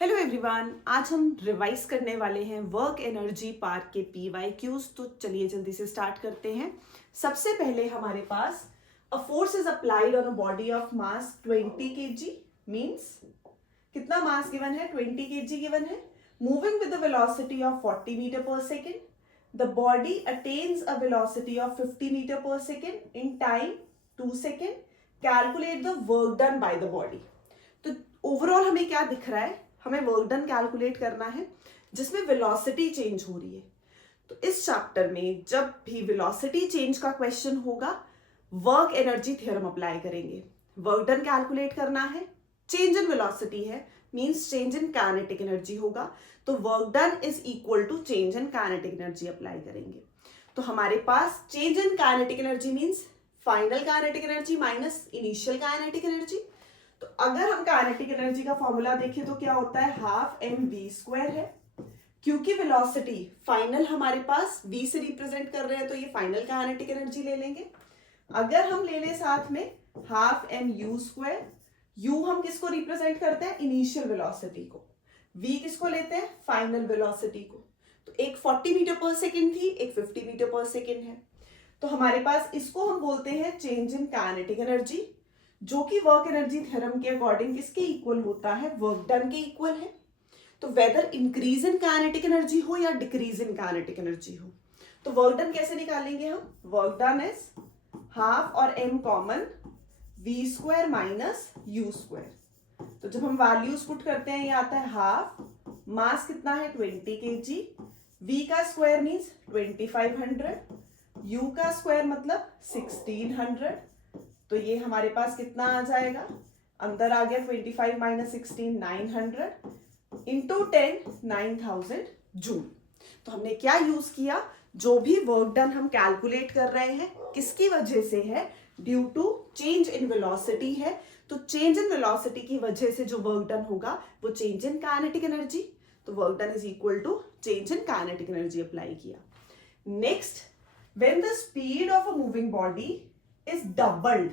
Hello everyone, आज हम revise करने वाले हैं वर्क एनर्जी पार्ट के PYQs। तो चलिए जल्दी से स्टार्ट करते हैं। सबसे पहले हमारे पास a force is applied on a body of mass 20 kg means कितना मास गिवन है? 20 kg गिवन है। Moving with the velocity of 40 metre पर second. The body attains a velocity of 50 metre पर second in time 2 second. Calculate the work done by the body. तो overall हमें क्या दिख रहा है? हमें वर्क डन कैलकुलेट करना है जिसमें वेलोसिटी चेंज हो रही है। तो इस चैप्टर में जब भी वेलोसिटी चेंज का क्वेश्चन होगा, वर्क एनर्जी थ्योरम अप्लाई करेंगे। वर्क डन कैलकुलेट करना है, चेंज इन वेलोसिटी है means change in kinetic energy होगा, तो work done is equal to change in kinetic energy apply करेंगे। तो हमारे पास change in kinetic energy means final kinetic energy minus initial kinetic energy. तो अगर हम काइनेटिक एनर्जी का फॉर्मूला देखें तो क्या होता है? हाफ mv² है। क्योंकि वेलोसिटी फाइनल हमारे पास v से रिप्रेजेंट कर रहे हैं तो ये फाइनल काइनेटिक एनर्जी ले लेंगे। अगर हम ले लें साथ में हाफ mu², u हम किसको रिप्रेजेंट करते हैं? इनिशियल वेलोसिटी को। v किसको लेते हैं? फाइनल वेलोसिटी को। तो एक 40 मीटर पर सेकेंड थी, एक 50 मीटर पर सेकेंड है। तो हमारे पास इसको हम बोलते हैं चेंज इन काइनेटिक एनर्जी, जो कि वर्क एनर्जी थ्योरम के अकॉर्डिंग किसके इक्वल होता है? वर्क डन के इक्वल है। तो whether increase in kinetic energy हो या डिक्रीज इन काइनेटिक एनर्जी हो, तो वर्क डन कैसे निकालेंगे हम? वर्क डन इज हाफ और m common v² minus u²। तो जब हम वैल्यूज पुट करते हैं ये आता है हाफ, मास कितना है? 20 kg, v का स्क्वायर मीन्स 2500, u का स्क्वायर मतलब 1600। तो ये हमारे पास कितना आ जाएगा? अंदर आ गया 25 माइनस 16 900 इंटू 10 9000 जूल। तो हमने क्या यूज किया? जो भी वर्क डन हम कैलकुलेट कर रहे हैं किसकी वजह से है? Due to change in velocity है। तो चेंज इन वेलोसिटी की वजह से जो वर्क डन होगा वो चेंज इन काइनेटिक एनर्जी। तो work done is equal to change in kinetic energy apply किया। Next, when the speed of a moving body is doubled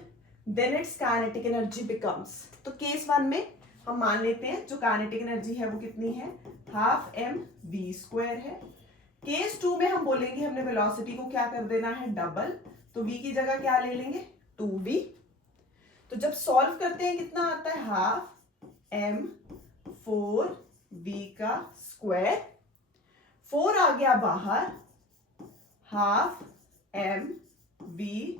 then its kinetic energy becomes। तो case 1 में हम मान लेते हैं जो काइनेटिक एनर्जी है वो कितनी है? हाफ mv² है। केस 2 में हम बोलेंगे हमने वेलोसिटी को क्या कर देना है? डबल। तो v की जगह क्या ले लेंगे? 2v। तो जब सॉल्व करते हैं कितना आता है? हाफ m4v का स्क्वायर, 4 आ गया बाहर, हाफ mv²।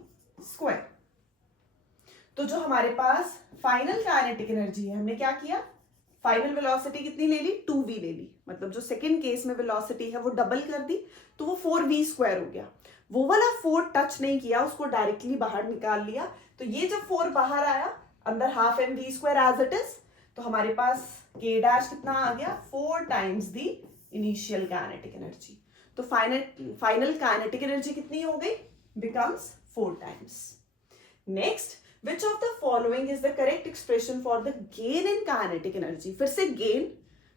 तो जो हमारे पास फाइनल काइनेटिक एनर्जी है, हमने क्या किया? फाइनल वेलोसिटी कितनी ले ली? 2v ले ली। मतलब जो सेकंड केस में वेलोसिटी है वो डबल कर दी, तो वो 4v² हो गया। वो वाला 4 टच नहीं किया, उसको डायरेक्टली बाहर निकाल लिया। तो ये जब 4 बाहर आया, अंदर half mv² as it is, तो हमारे पास k डैश कितना आ गया? 4 times the initial kinetic energy. तो फाइनल काइनेटिक एनर्जी कितनी हो गई? becomes 4 times. Next, which of the following is the correct expression for the gain in kinetic energy? फिर से gain,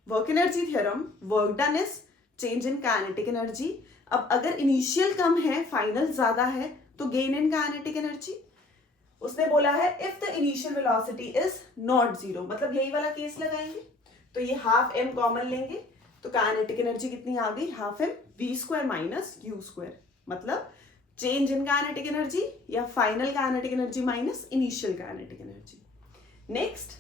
work energy theorem, work done is change in kinetic energy। अब अगर initial कम है, final ज्यादा है, तो gain in kinetic energy। उसने बोला है if the initial velocity is not zero, मतलब यही वाला केस लगाएंगे। तो ये हाफ m कॉमन लेंगे, तो काइनेटिक एनर्जी कितनी आ गई? Half mv² minus u²। मतलब चेंज इन काइनेटिक एनर्जी या final kinetic energy minus initial kinetic energy. Next,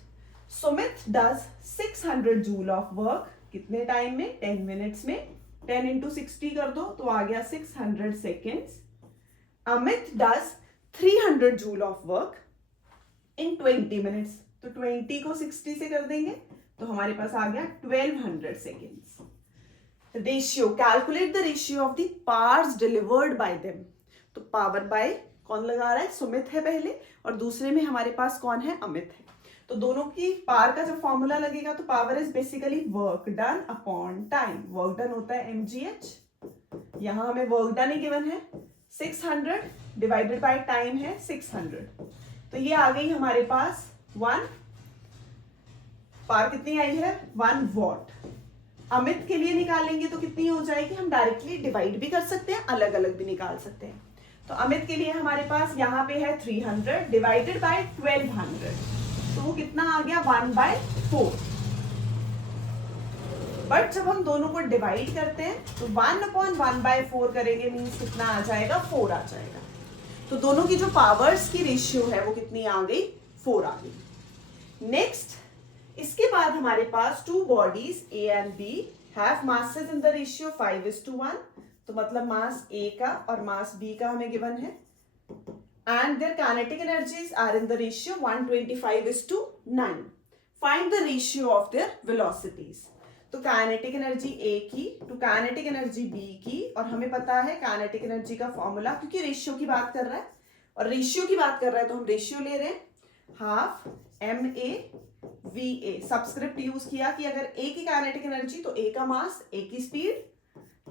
Sumit does 600 joule of work कितने टाइम में? 10 मिनट्स में। 10 इंटू 60 कर दो तो आ गया 600 seconds. Amit does 300 joule of work in 20 minutes. तो 20 को 60 से कर देंगे तो हमारे पास आ गया 1200 seconds. Ratio, calculate the ratio of the powers delivered by them. तो पावर बाय कौन लगा रहा है? सुमित है पहले, और दूसरे में हमारे पास कौन है? अमित है। तो दोनों की पावर का जब फॉर्मूला लगेगा तो power is basically work done upon time. Work done होता है mgh, यहां हमें वर्क डन ही गिवन है 600 डिवाइडेड बाय टाइम है 600। तो ये आ गई हमारे पास 1, पावर कितनी आई है? 1 वॉट। अमित के लिए निकालेंगे तो कितनी हो जाएगी? हम डायरेक्टली डिवाइड भी कर सकते हैं, अलग अलग भी निकाल सकते हैं। तो अमित के लिए हमारे पास यहाँ पे है 300 डिवाइडेड बाय 1200, तो वो कितना आ गया? 1/4। बट जब हम दोनों को डिवाइड करते हैं तो 1/1/4 करेंगे, मीन्स कितना आ जाएगा, 4 आ जाएगा। तो दोनों की जो पावर्स की रेशियो है वो कितनी आ गई, 4 आ गई। नेक्स्ट, इसके बाद हमारे पास two bodies A and B have masses in the ratio 5:1, तो मतलब मास A का और मास B का हमें गिवन है, and their kinetic energies are in the ratio 125:9. Find the ratio of their velocities. तो काइनेटिक एनर्जी A की टू काइनेटिक एनर्जी B की, और हमें पता है काइनेटिक एनर्जी का फॉर्मूला, क्योंकि रेशियो की बात कर रहा है और रेशियो की बात कर रहा है तो हम रेशियो ले रहे हैं, हाफ MA/VA। सब्सक्रिप्ट यूज किया कि अगर A की काइनेटिक एनर्जी तो A का मास, A की स्पीड,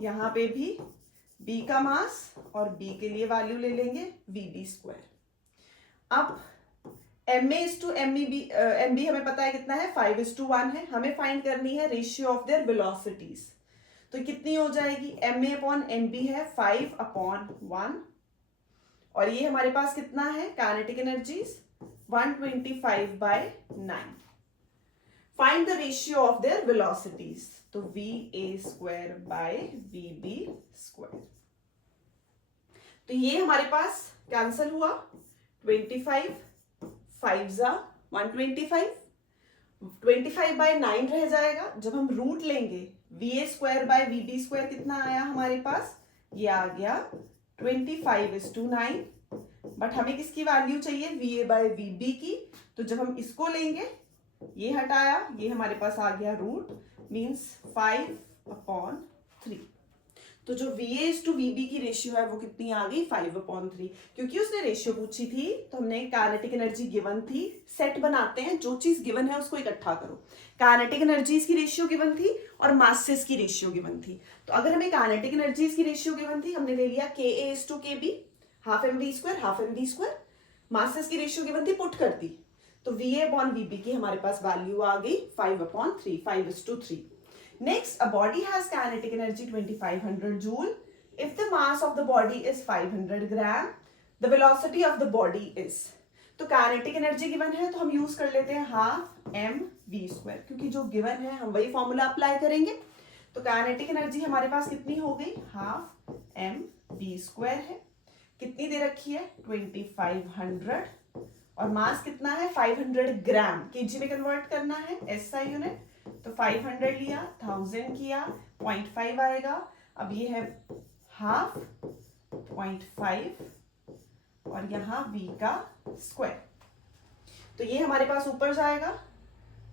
यहाँ पे भी B का मास और B के लिए वैल्यू ले लेंगे VB²। अब MB हमें पता है कितना है, 5:1 है। हमें फाइंड करनी है रेशियो ऑफ देयर वेलोसिटीज, तो कितनी हो जाएगी, MA/MB है 5/1, और ये हमारे पास कितना है, kinetic energies 125/9। Find the ratio of their velocities, तो VA²/VB²। तो ये हमारे पास कैंसल हुआ, 25 5 125, 25/9 रह जाएगा। जब हम रूट लेंगे VA²/VB² कितना आया हमारे पास, ये आ गया 25:9, बट हमें किसकी वैल्यू चाहिए, VA/VB की, तो जब हम इसको लेंगे, ये हटाया, ये हमारे पास आ गया रूट, मीन्स 5/3। तो जो VA/VB की रेशियो है वो कितनी आ गई, 5/3। क्योंकि उसने रेशियो पूछी थी तो हमने काइनेटिक एनर्जी गिवन थी, सेट बनाते हैं, जो चीज गिवन है उसको इकट्ठा करो। काइनेटिक एनर्जीज की रेशियो गिवन थी और मासेस की रेशियो गिवन थी। तो अगर हमें काइनेटिक एनर्जीज की रेशियो गिवन थी, हमने ले लिया KA/KB, half MV², half MV²। Masses की रेशियो गिवन थी, पुट कर दी, तो VA/VB की हमारे पास वैल्यू आ गई 5/3, 5:3। Next, a body has kinetic energy 2500 joule. If the mass of the body is 500 gram, the velocity of the body is. तो kinetic energy given है तो हम यूज कर लेते हैं हाफ MV², क्योंकि जो गिवन है हम वही फॉर्मूला अप्लाई करेंगे। तो काइनेटिक एनर्जी हमारे पास कितनी हो गई, हाफ MV² है। कितनी दे रखी है, 2500, और मास कितना है, 500 ग्राम, केजी में कन्वर्ट करना है, SI यूनिट। तो 500 लिया, 1000 किया, 0.5 आएगा। अब ये है हाफ 0.5 और यहाँ V का स्क्वायर, तो ये हमारे पास ऊपर जाएगा,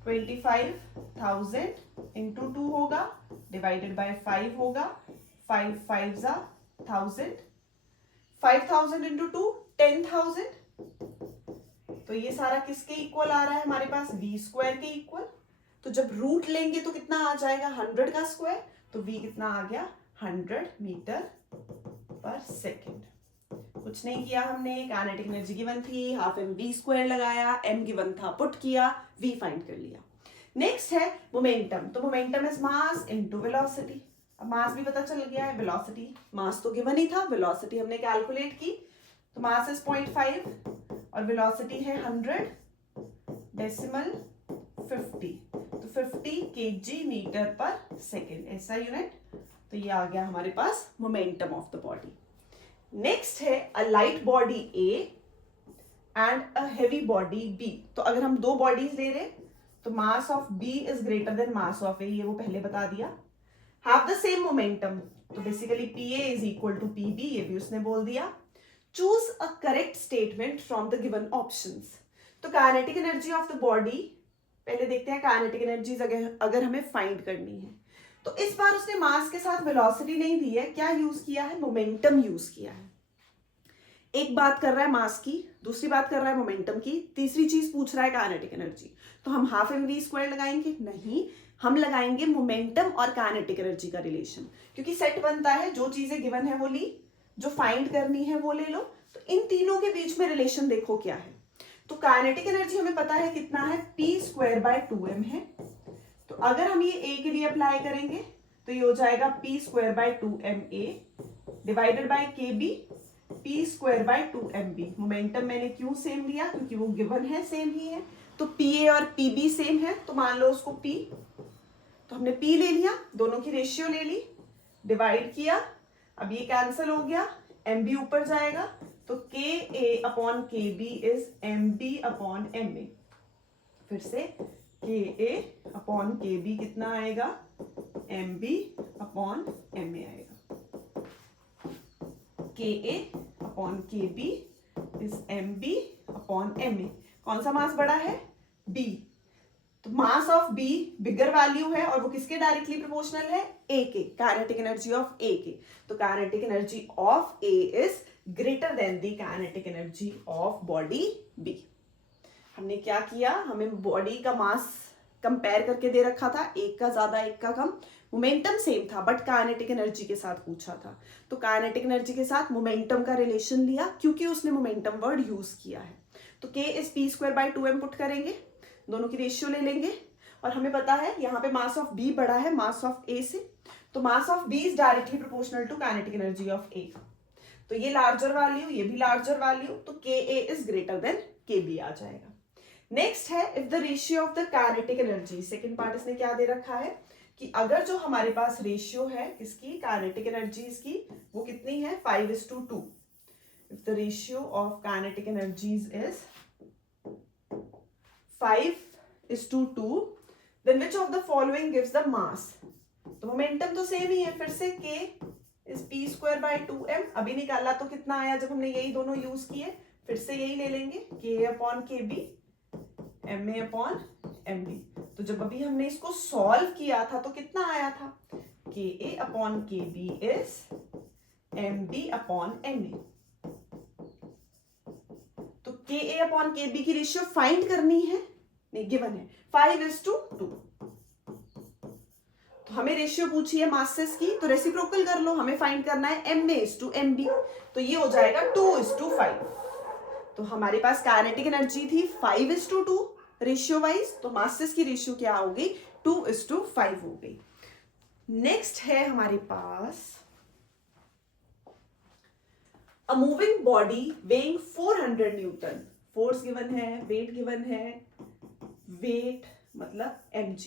25,000 इंटू 2 होगा, डिवाइडेड बाय 5 होगा, 5 5 1000, 5000 इंटू 2 10,000। तो ये सारा किसके इक्वल आ रहा है हमारे पास, V² के इक्वल। तो जब रूट लेंगे तो कितना आ जाएगा, 100 का स्क्वायर, तो V कितना आ गया, 100 मीटर पर सेकेंड। कुछ नहीं किया हमने, काइनेटिक एनर्जी गिवन थी, हाफ MV² लगाया, M गिवन था, पुट किया, V फाइंड कर लिया। नेक्स्ट है मोमेंटम। तो momentum is mass into velocity. अब मास भी पता चल गया है, वेलोसिटी, मास तो गिवन ही था, वेलोसिटी हमने कैलकुलेट की, तो मास इज 0.5 और वेलोसिटी है 100 डेसिमल 50, तो 50 kg मीटर पर सेकेंड, ऐसा यूनिट। तो ये आ गया हमारे पास momentum of the body. Next है a light body A and a heavy body B। तो अगर हम दो बॉडीज ले रहे तो mass of B is greater than mass of A, ये वो पहले बता दिया। हैव द सेम मोमेंटम, तो basically PA is equal to PB, ये भी उसने बोल दिया। Choose a correct statement from the given options. तो kinetic energy of the body, पहले देखते हैं काइनेटिक एनर्जीज अगर हमें फाइंड करनी है। तो इस बार उसने मास के साथ वेलोसिटी नहीं दी है, क्या यूज किया है, मोमेंटम यूज किया है। एक बात कर रहा है मास की, दूसरी बात कर रहा है मोमेंटम की, तीसरी चीज पूछ रहा है काइनेटिक एनर्जी। तो हम हाफ MV² लगाएंगे, नहीं, हम लगाएंगे मोमेंटम और काइनेटिक एनर्जी का रिलेशन, क्योंकि सेट बनता है, जो चीजें गिवन है वो ली, जो फाइंड करनी है वो ले लो। तो इन तीनों के बीच में रिलेशन देखो क्या है। तो काइनेटिक एनर्जी हमें पता है कितना है, P²/2m है। तो अगर हम ये A के लिए अप्लाई करेंगे तो ये हो जाएगा P²/2ma divided by KB, P²/2mb। Momentum मैंने क्यों सेम लिया, क्योंकि वो गिवन है, सेम ही है। तो PA और PB सेम है, तो मान लो उसको P। तो हमने P ले लिया, दोनों की रेशियो ले ली, डिवाइड किया, अब ये कैंसिल हो गया, MB ऊपर जाएगा, तो KA/KB is MB upon MA। फिर से KA/KB कितना आएगा, MB अपॉन MA आएगा। KA/KB is MB upon MA। कौन सा मास बड़ा है, B। तो mass of B bigger value है और वो किसके डायरेक्टली प्रोपोर्शनल है, A के, काइनेटिक एनर्जी ऑफ A के। तो kinetic energy of A is greater then the kinetic energy of body B। हमने क्या किया, हमें बॉडी का मास कंपेयर करके दे रखा था, एक का ज्यादा एक का कम, मोमेंटम सेम था बट काइनेटिक एनर्जी के साथ पूछा था, तो काइनेटिक एनर्जी के साथ मोमेंटम का रिलेशन लिया क्योंकि उसने मोमेंटम वर्ड यूज किया है। तो K इज P²/2m पुट करेंगे, दोनों की रेशियो ले लेंगे और हमें पता है यहाँ पे मास ऑफ B बड़ा है मास ऑफ A से, तो mass of B is directly proportional to kinetic energy of A। तो ये लार्जर वैल्यू, ये भी लार्जर वैल्यू, तो KA is greater than KB आ जाएगा। नेक्स्ट है if the ratio of the kinetic energy, second part इसने क्या दे रखा है कि अगर जो हमारे पास रेशियो है इसकी काइनेटिक एनर्जीज की वो कितनी है, 5:2। If the ratio of kinetic energies is 5:2, then which of the following gives the mass? तो मोमेंटम तो सेम ही है, फिर से K is P²/2m। अभी निकाला तो कितना आया जब हमने यही दोनों यूज किए, फिर से यही ले लेंगे, KA/KB MA/MB। तो जब अभी हमने इसको सॉल्व किया था तो कितना आया था, KA/KB is MB/MA। तो KA/KB की रेशियो फाइंड करनी है, नहीं गिवन है 5:2। तो हमें रेशियो पूछी है मासेस की, तो रेसिप्रोकल कर लो, हमें फाइंड करना है MA/MB, तो ये हो जाएगा 2:5। तो हमारे पास काइनेटिक एनर्जी थी 5:2 रेशियो वाइज, तो मासेस की रेशियो क्या हो गई, 2:5 हो गई। नेक्स्ट है हमारे पास a moving body weighing 400 newton, force given है, वेट गिवन है, वेट मतलब mg,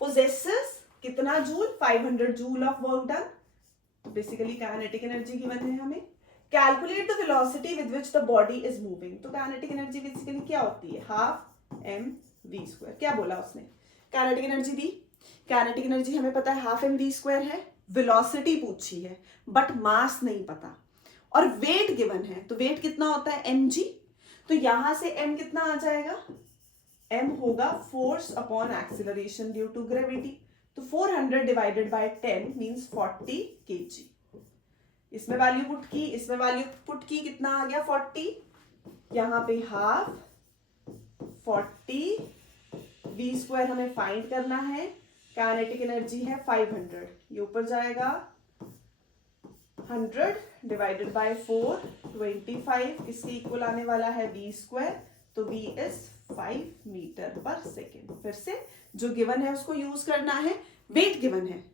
पोजेसेस कितना joule, 500 joule of work done, तो बेसिकली काइनेटिक एनर्जी गिवन है हमें। Calculate the velocity with which the body is moving, तो काइनेटिक एनर्जी बेसिकली क्या होती है, 12mv²। क्या बोला उसने, काइनेटिक एनर्जी दी, काइनेटिक एनर्जी हमें पता है 12mv² है, वेलोसिटी पूछी है बट मास नहीं पता, और वेट गिवन है, तो वेट कितना होता है mg, तो यहां से m कितना आ जाएगा, m होगा force upon acceleration due to gravity, तो 400 डिवाइडेड बाय 10 मींस 40 kg। इसमें वैल्यू पुट की, इसमें वैल्यू पुट की, कितना आ गया 40, यहाँ पे 12 40 v² हमें फाइंड करना है, काइनेटिक एनर्जी है 500, ये ऊपर जाएगा 100 डिवाइडेड बाय 4 25, इसके इक्वल आने वाला है v², तो v इज 5 मीटर पर सेकेंड। फिर से जो गिवन है उसको यूज करना है, वेट गिवन है,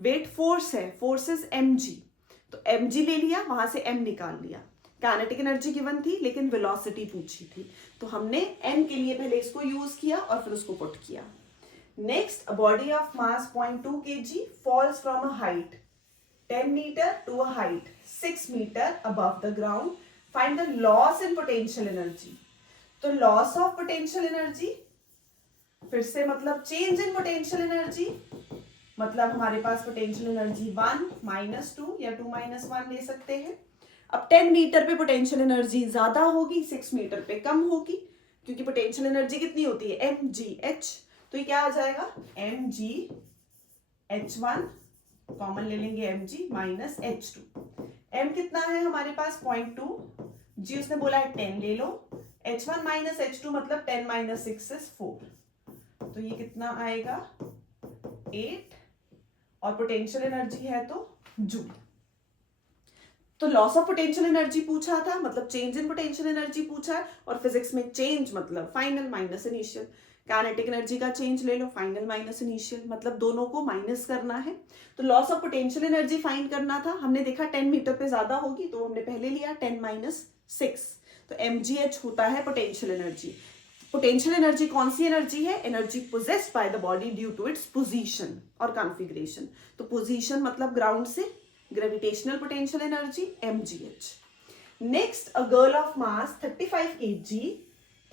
वेट फोर्स है, फोर्स इज mg, तो mg ले लिया, वहां से m निकाल लिया, काइनेटिक एनर्जी गिवन थी लेकिन वेलोसिटी पूछी थी, तो हमने m के लिए पहले इसको यूज किया और फिर उसको पुट किया। Next, a body of mass 0.2 kg falls from a height 10 metre to a height 6 metre above the ground, find the loss in potential energy. तो लॉस ऑफ पोटेंशियल एनर्जी फिर से मतलब चेंज इन पोटेंशियल एनर्जी, मतलब हमारे पास potential energy 1 -2 या 2 -1 ले सकते हैं। अब 10 मीटर पे पोटेंशियल एनर्जी ज्यादा होगी, 6 मीटर पे कम होगी, क्योंकि पोटेंशियल एनर्जी कितनी होती है mgh, तो ये क्या आ जाएगा mgh1, कॉमन ले लेंगे mg माइनस h2। m कितना है हमारे पास 0.2, g उसने बोला है 10 ले लो, h1 माइनस h2 मतलब 10 माइनस 6 इज 4, तो ये कितना आएगा 8, और पोटेंशियल एनर्जी है तो जूल। तो लॉस ऑफ पोटेंशियल एनर्जी पूछा था, मतलब चेंज इन पोटेंशियल एनर्जी पूछा है, और फिजिक्स में चेंज मतलब final minus initial, kinetic energy का चेंज ले लो, फाइनल माइनस इनिशियल, मतलब दोनों को माइनस करना है। तो loss of potential energy find करना था, हमने देखा 10 मीटर पे ज्यादा होगी तो हमने पहले लिया 10 - 6, तो mgh होता है पोटेंशियल एनर्जी। पोटेंशियल एनर्जी कौन सी एनर्जी है? Energy possessed by the body due to its position और कॉन्फ़िगरेशन। तो पोजीशन मतलब ग्राउंड से, gravitational potential energy mgh। Next, a girl of mass 35 kg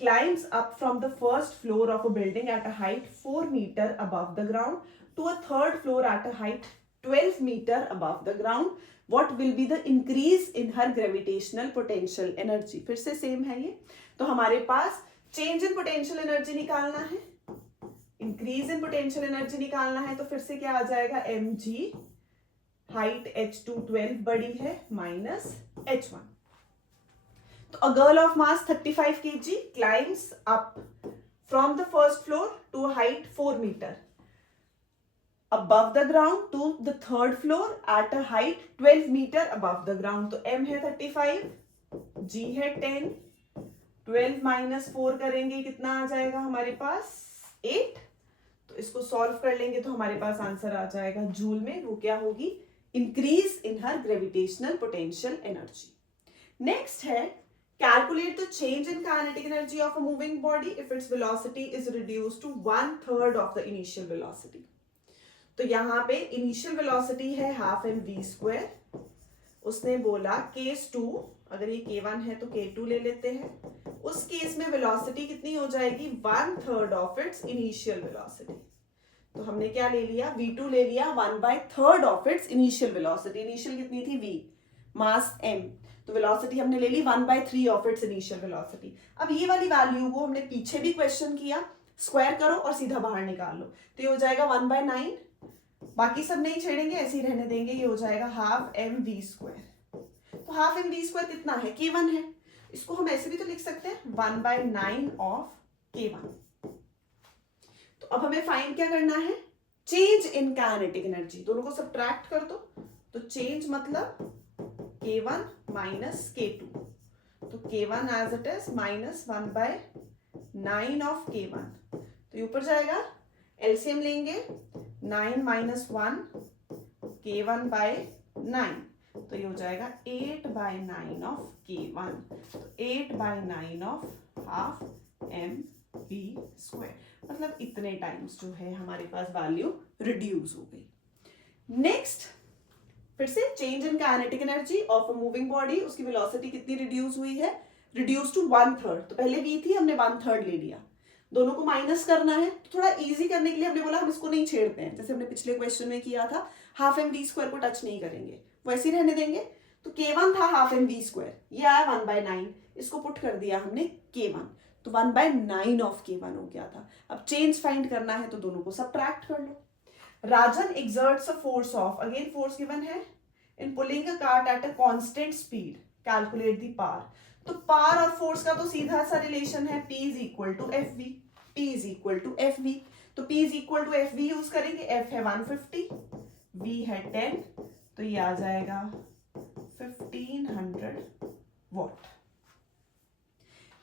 climbs up from the first floor of a building at a height 4 meter above the ground to a third floor at a height 12 meter above the ground. What will be the increase in her gravitational potential energy? फिर से same है ये। तो हमारे पास change इन potential energy निकालना है, increase in potential energy निकालना है। तो फिर से क्या आ जाएगा? mg, हाइट h2 12 बड़ी है, माइनस h1। तो a girl of mass 35 kg climbs up from the first floor to a height 4 meter above the ground to the third floor at a height 12 meter above the ground। तो m है 35, g है 10, 12 minus 4 करेंगे कितना आ जाएगा हमारे पास? 8। तो इसको solve कर लेंगे तो हमारे पास आंसर आ जाएगा जूल में। वो क्या होगी? Increase in her gravitational potential energy. Next है, calculate the change in kinetic energy of a moving body if its velocity is reduced to 1/3 of the initial velocity। तो यहाँ पे initial velocity है हाफ mv²। उसने बोला case 2, अगर ये k1 है तो k2 ले लेते हैं। उस केस में वेलोसिटी कितनी हो जाएगी? 1/3 ऑफ इट्स इनिशियल वेलोसिटी। तो हमने क्या ले लिया? v2 ले लिया 1/3 of its initial velocity. Initial कितनी थी? v, मास m, तो वेलोसिटी हमने ले ली 1/3 ऑफ इट्स इनिशियल वेलोसिटी। अब ये वाली वैल्यू को हमने पीछे भी क्वेश्चन किया, स्क्वायर करो और सीधा बाहर निकाल लो। तो ये हो जाएगा 1/9, बाकी सब नहीं छेड़ेंगे, ऐसे ही रहने देंगे। ये हो जाएगा हाफ mv²। तो हाफ mv² कितना है? k1 है। इसको हम ऐसे भी तो लिख सकते हैं 1/9 ऑफ k1। तो अब हमें फाइंड क्या करना है? Change in kinetic energy. दोनों को सब्ट्रैक्ट कर दो। तो चेंज मतलब k1 माइनस k2। तो k1 as it is minus 1/9 of k1। तो ये ऊपर जाएगा, एलसीएम लेंगे, 9 माइनस 1 k1/9। तो ये हो जाएगा 8/9 ऑफ k1। तो 8/9 ऑफ हाफ mv², मतलब इतने टाइम्स जो है हमारे पास वैल्यू रिड्यूस हो गई। नेक्स्ट, फिर से change in kinetic energy of a moving body, उसकी वेलोसिटी कितनी रिड्यूस हुई है? Reduce to 1/3। तो पहले v थी, हमने 1/3 ले लिया। दोनों को माइनस करना है, तो थोड़ा इजी करने के लिए हमने बोला हम इसको नहीं छेड़ते हैं, जैसे हमने पिछले क्वेश्चन में किया था, हाफ mv² को टच नहीं करेंगे, वैसे ही रहने देंगे। तो k1 था हाफ mv², ये आया 1/9, इसको पुट कर दिया हमने k1, तो 1/9 ऑफ k1 हो गया था। अब चेंज फाइंड करना है तो दोनों को सब्ट्रैक्ट कर लो। Rajan exerts a force of, again force given है, in pulling a cart at a constant speed, calculate the power। तो पावर और फोर्स का तो सीधा सा रिलेशन है, P is equal to FV, P is equal to FV। तो P is equal to FV use करेंगे, F है 150, V है 10, तो ये आ जाएगा 1500 what.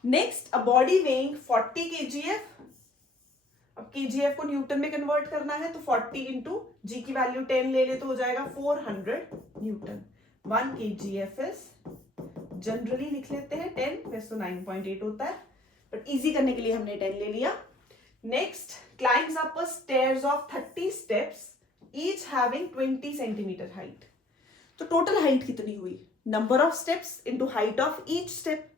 Next, a body weighing 40 kgf। अब kgf को न्यूटन में कन्वर्ट करना है, तो 40 इंटू जी की वैल्यू 10 ले ले तो हो जाएगा 400 न्यूटन। 1 kgf इज, जनरली लिख लेते हैं 10, वैसे तो 9.8 होता है, बट इजी करने के लिए हमने 10 ले लिया। Next, climbs up a stairs of 30 steps, each having 20 centimetre height. तो टोटल हाइट कितनी हुई? Number of steps into height of each step.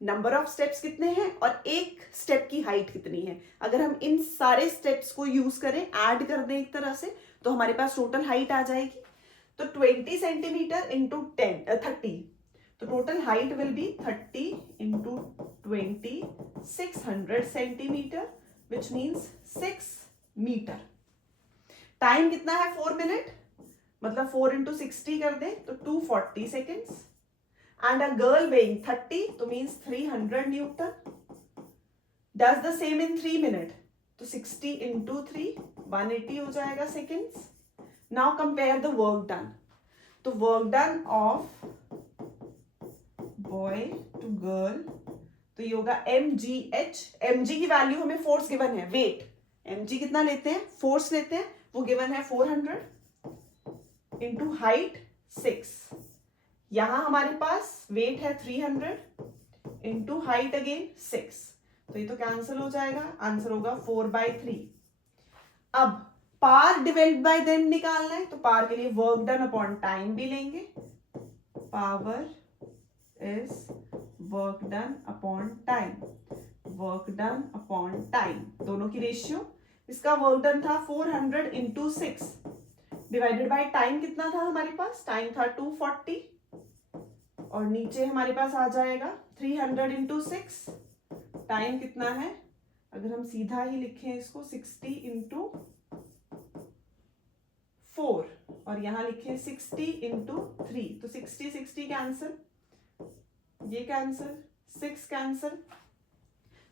Number of steps कितने हैं और एक स्टेप की हाइट कितनी है? अगर हम इन सारे स्टेप्स को यूज करें, ऐड कर दें एक तरह से, तो हमारे पास टोटल हाइट आ जाएगी। तो 20 सेंटीमीटर इंटू 30, तो total height will be 30 into 20, 600 centimetre, which means 6 metre. Time कितना है? 4 मिनट, मतलब 4 इंटू 60 कर दें तो 240 seconds. And a girl weighing 30, तो means 300 Newton, does the same in 3 minutes, तो 60 into 3, 180 हो जाएगा seconds। Now compare the work done, तो work done of boy to girl, तो ये होगा mgh। mg की वैल्यू हमें फोर्स गिवन है, वेट, mg कितना लेते हैं? फोर्स लेते हैं, वो गिवन है 400 इंटू हाइट 6। यहां हमारे पास वेट है 300 इंटू हाइट अगेन 6, तो ये तो कैंसिल हो जाएगा, आंसर होगा 4/3। अब पार डिवाइड बाय देम निकालना है, तो पार के लिए वर्क डन अपॉन टाइम भी लेंगे। Power is work done upon time, work done upon time, दोनों की रेशियो। इसका वर्क डन था 400 इंटू 6 डिवाइडेड बाय टाइम कितना था हमारे पास, टाइम था 240, और नीचे हमारे पास आ जाएगा 300 इंटू 6, टाइम कितना है, अगर हम सीधा ही लिखें इसको 60 इंटू 4 और यहां लिखें 60 इंटू 3, तो 60 कैंसिल, ये कैंसिल, 6 कैंसिल,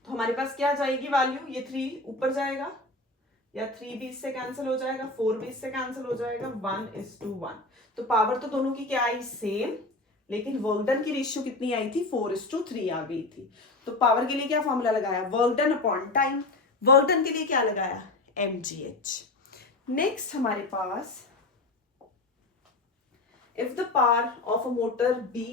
तो हमारे पास क्या जाएगी वैल्यू, ये 3 ऊपर जाएगा, या 3 भी इससे कैंसिल हो जाएगा, 4 भी इससे कैंसिल हो जाएगा, 1:1। तो पावर तो दोनों की क्या आई, सेम, लेकिन वर्क डन की रेशियो कितनी आई थी, 4:3 आ गई थी। तो पावर के लिए क्या फॉर्मूला लगाया, work done upon time, work done के लिए क्या लगाया, mgh। नेक्स्ट हमारे पास, if the power of a motor be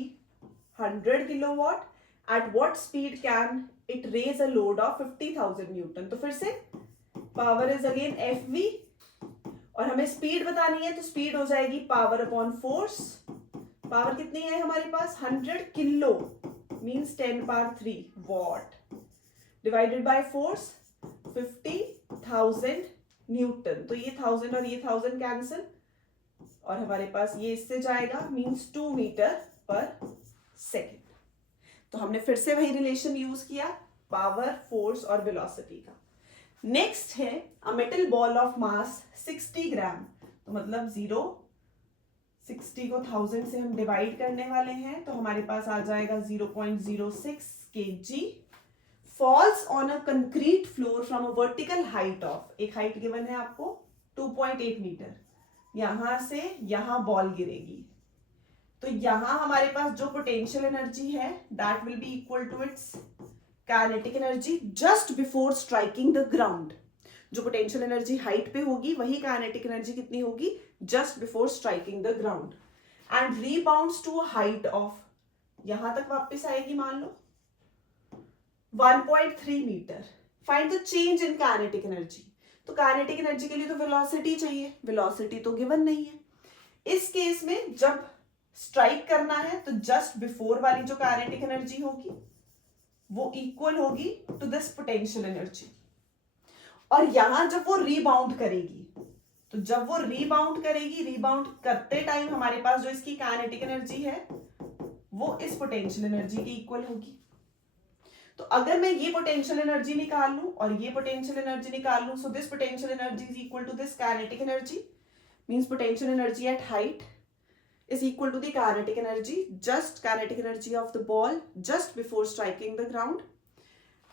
100 kilowatt, at what speed can it raise a load of 50,000 newton. तो फिर से पावर इज अगेन FV, और हमें स्पीड बतानी है, तो स्पीड हो जाएगी पावर अपॉन फोर्स। पावर कितनी है हमारे पास, 100 kilo means 10⁻³ what, divided by force 50,000 newton, तो ये 1000 और ये 1000 कैंसिल, और हमारे पास ये इससे जाएगा मीन्स 2 मीटर पर सेकेंड। तो हमने फिर से वही रिलेशन यूज किया, पावर, फोर्स और वेलोसिटी का। नेक्स्ट है a metal ball of mass 60 ग्राम, तो मतलब 60 को 1000 से हम डिवाइड करने वाले हैं, तो हमारे पास आ जाएगा 0.06 kg, falls on a concrete floor from a vertical height of, एक हाइट गिवन है आपको 2.8 मीटर, यहां से यहां बॉल गिरेगी, तो यहां हमारे पास जो पोटेंशियल एनर्जी है that will be equal to its kinetic energy just before striking the ground. जो पोटेंशियल एनर्जी हाइट पे होगी वही काइनेटिक एनर्जी कितनी होगी, just before striking the ground, and rebounds to a height of, यहां तक वापस आएगी मान लो 1.3 metre. Find the change in kinetic energy, तो काइनेटिक एनर्जी के लिए तो वेलोसिटी चाहिए, वेलोसिटी तो गिवन नहीं है। इस केस में जब स्ट्राइक करना है तो जस्ट बिफोर वाली जो काइनेटिक एनर्जी होगी वो इक्वल होगी टू दिस पोटेंशियल एनर्जी, और यहां जब वो रीबाउंड करेगी, तो जब वो रीबाउंड करेगी, रीबाउंड करते टाइम हमारे पास जो इसकी काइनेटिक एनर्जी है वो इस पोटेंशियल एनर्जी की इक्वल होगी। तो अगर मैं ये पोटेंशियल एनर्जी निकाल लूं और ये पोटेंशियल एनर्जी निकाल लूं, so this potential energy is equal to this kinetic energy, means potential energy at height is equal to the kinetic energy, just kinetic energy of the ball just before striking the ground,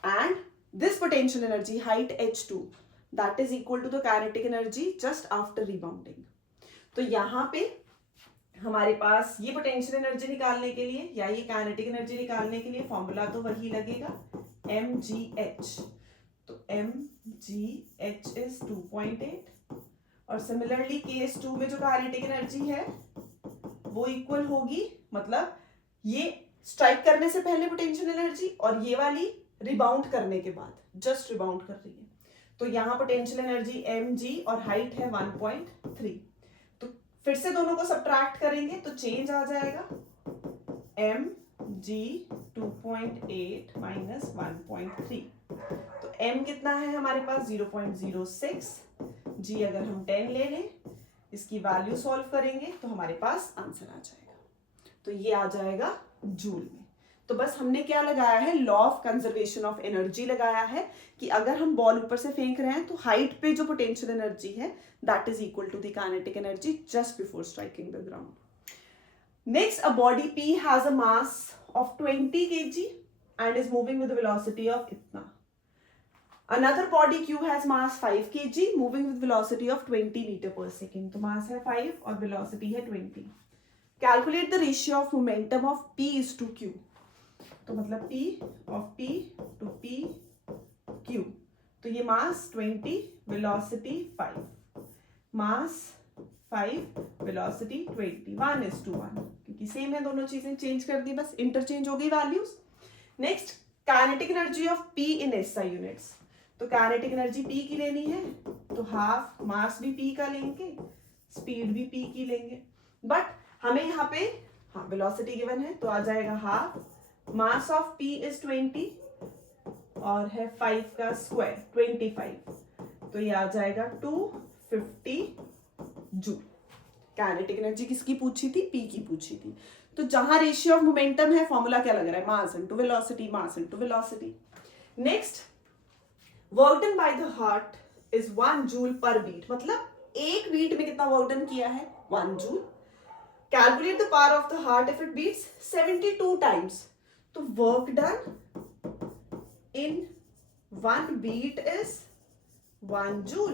and this potential energy height h2 that is equal to the kinetic energy just after rebounding। तो यहाँ पे हमारे पास ये potential energy निकालने के लिए या ये काइनेटिक एनर्जी निकालने के लिए फॉर्मूला तो वही लगेगा mgh, तो mgh is 2.8, और सिमिलरली केस 2 में जो काइनेटिक एनर्जी है वो इक्वल होगी, मतलब ये स्ट्राइक करने से पहले पोटेंशियल एनर्जी और ये वाली रिबाउंड करने के बाद, जस्ट रिबाउंड कर रही है, तो यहाँ पोटेंशियल एनर्जी mg और हाइट है 1.3, तो फिर से दोनों को सब्ट्रैक्ट करेंगे तो चेंज आ जाएगा mg 2.8 माइनस 1.3, तो m कितना है हमारे पास 0.06, g अगर हम 10 ले लें, इसकी वैल्यू सॉल्व करेंगे तो हमारे पास आंसर आ जाएगा, तो ये आ जाएगा जूल में। तो बस हमने क्या लगाया है, law of conservation of energy लगाया है कि अगर हम बॉल ऊपर से फेंक रहे हैं तो हाइट पे जो पोटेंशियल एनर्जी है that is equal to the kinetic energy just before striking the ground. Next, a body P has a mass of 20 kg and is moving with velocity of इतना। Another body Q has mass 5 kg moving with velocity of 20 meter per second। तो मास है 5 और velocity है 20। Calculate the ratio of momentum of P is to Q। तो मतलब P of P to P Q। तो ये मास 20, velocity 5, मास 5, velocity 20, 1:1, क्योंकि same है दोनों चीजें, चेंज कर दी, बस इंटरचेंज हो गई values. Next, kinetic energy of P in SI units, तो काइनेटिक एनर्जी P की लेनी है तो हाफ मास भी P का लेंगे, स्पीड भी P की लेंगे, बट हमें यहाँ पे हाँ वेलोसिटी गिवन है तो आ जाएगा half mass of P is 20 और है 5 का स्क्वायर 25, तो ये आ जाएगा 250 जूल। काइनेटिक एनर्जी किसकी पूछी थी? P की पूछी थी। तो जहां रेशियो ऑफ मोमेंटम है फॉर्मूला क्या लग रहा है? Mass into velocity, mass into velocity. Next, work done by the heart is 1 joule per beat, मतलब एक बीट में कितना वर्क डन किया है? 1 joule. Calculate the power of the heart if it beats 72 times, तो work done in 1 beat is 1 joule,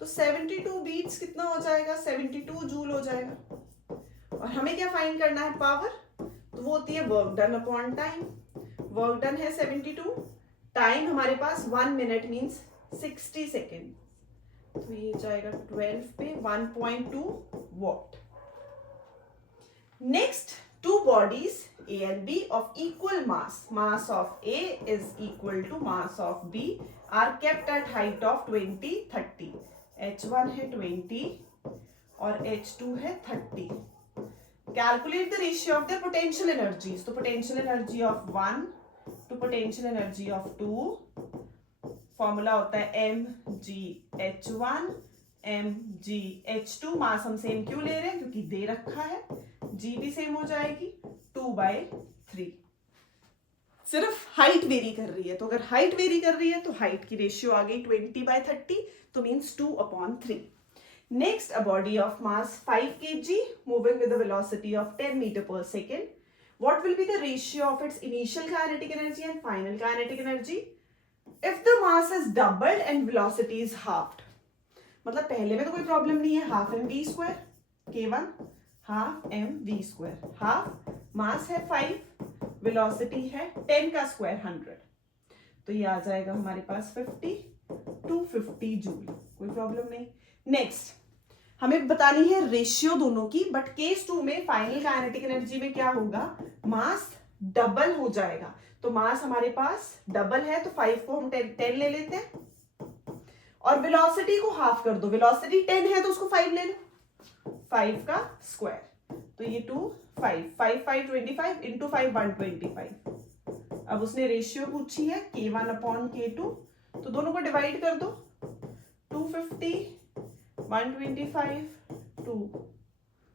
तो 72 beats कितना हो जाएगा? 72 जूल हो जाएगा। और हमें क्या फाइंड करना है? पावर, तो वो होती है work done upon time. Work done है 72, टाइम हमारे पास 1 मिनट मींस 60 सेकेंड, तो ये जाएगा 12 पे 1.2 what. Next, two bodies A and B of equal mass, mass of A is equal to mass of B, are kept at height of 20, 30. H1 है 20 और H2 है 30. Calculate the ratio of their potential energies. तो potential energy of 1 to potential energy of 2. Formula होता है mgh1 mgh2। मास हम same क्यों ले रहे हैं? क्योंकि दे रखा है। g भी सेम हो जाएगी 2/3। सिर्फ हाइट वेरी कर रही है, तो अगर हाइट वेरी कर रही है तो हाइट की रेशियो आ गई 20/30, तो means 2/3। Next, a body of mass 5 kg moving with a velocity of 10 metre पर second, what will be the ratio of its initial kinetic energy and final kinetic energy if the mass is doubled and velocity is halved? मतलब पहले में तो कोई problem नहीं है, half M V square K1 half M V square, half mass है 5, velocity है 10 का स्क्वायर 100, तो ये आ जाएगा हमारे पास 250 जूल, कोई प्रॉब्लम नहीं। नेक्स्ट, हमें बतानी है रेशियो दोनों की, बट केस 2 में फाइनल काइनेटिक एनर्जी में क्या होगा? मास डबल हो जाएगा, तो मास हमारे पास डबल है तो 5 को हम 10 ले लेते हैं और वेलोसिटी को हाफ कर दो, वेलोसिटी 10 है तो उसको 5 ले लो, 5 का स्क्वायर, तो ये 2 5 5 5 25 इंटू 5 125। अब उसने रेशियो पूछी है K1/K2, तो दोनों को डिवाइड कर दो, 250 125 2,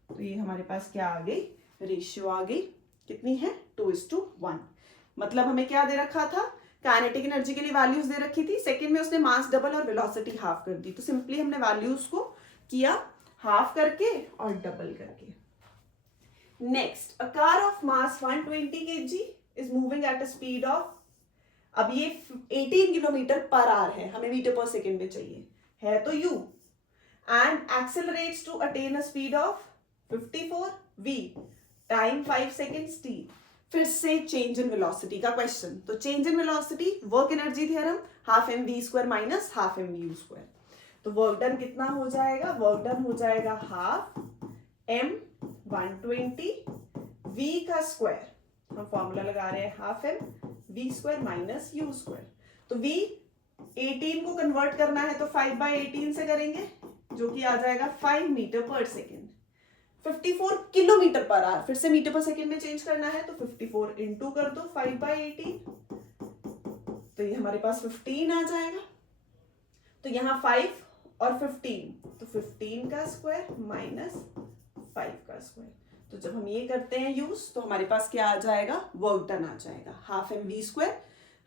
तो ये हमारे पास क्या आ गई? रेशियो आ गई, कितनी है? 2:1। मतलब हमें क्या दे रखा था? काइनेटिक एनर्जी के लिए वैल्यूज दे रखी थी, सेकंड में उसने मास डबल और वेलोसिटी हाफ कर दी, तो सिंपली हमने वैल्यूज को किया हाफ करके और डबल करके। Next, a car of mass 120 kg is moving at a speed of, अब ये 18 किलोमीटर पर आवर है, हमें मीटर पर सेकेंड में चाहिए है तो u, and accelerates to attain a speed of 54 v, time 5 seconds t। फिर से चेंज इन वेलोसिटी का क्वेश्चन, तो change in velocity work energy theorem, half M V square minus half M V U square, तो work done कितना हो जाएगा? Work done हो जाएगा हाफ m 120 v का स्क्वायर, हम फॉर्मूला लगा रहे हैं half M V square minus U square, तो v 18 को कन्वर्ट करना है तो 5/18 से करेंगे, जो कि आ जाएगा 5 मीटर पर सेकेंड। 54 किलोमीटर पर आवर, फिर से मीटर पर सेकेंड में चेंज करना है तो 54 इंटू कर दो 5/18, तो ये हमारे पास 15 आ जाएगा, तो यहाँ 5 और 15, तो 15 का स्क्वायर माइनस 5 का स्क्वायर, तो जब हम ये करते हैं यूज तो हमारे पास क्या आ जाएगा? वर्क डन आ जाएगा हाफ एम वी स्क्वायर,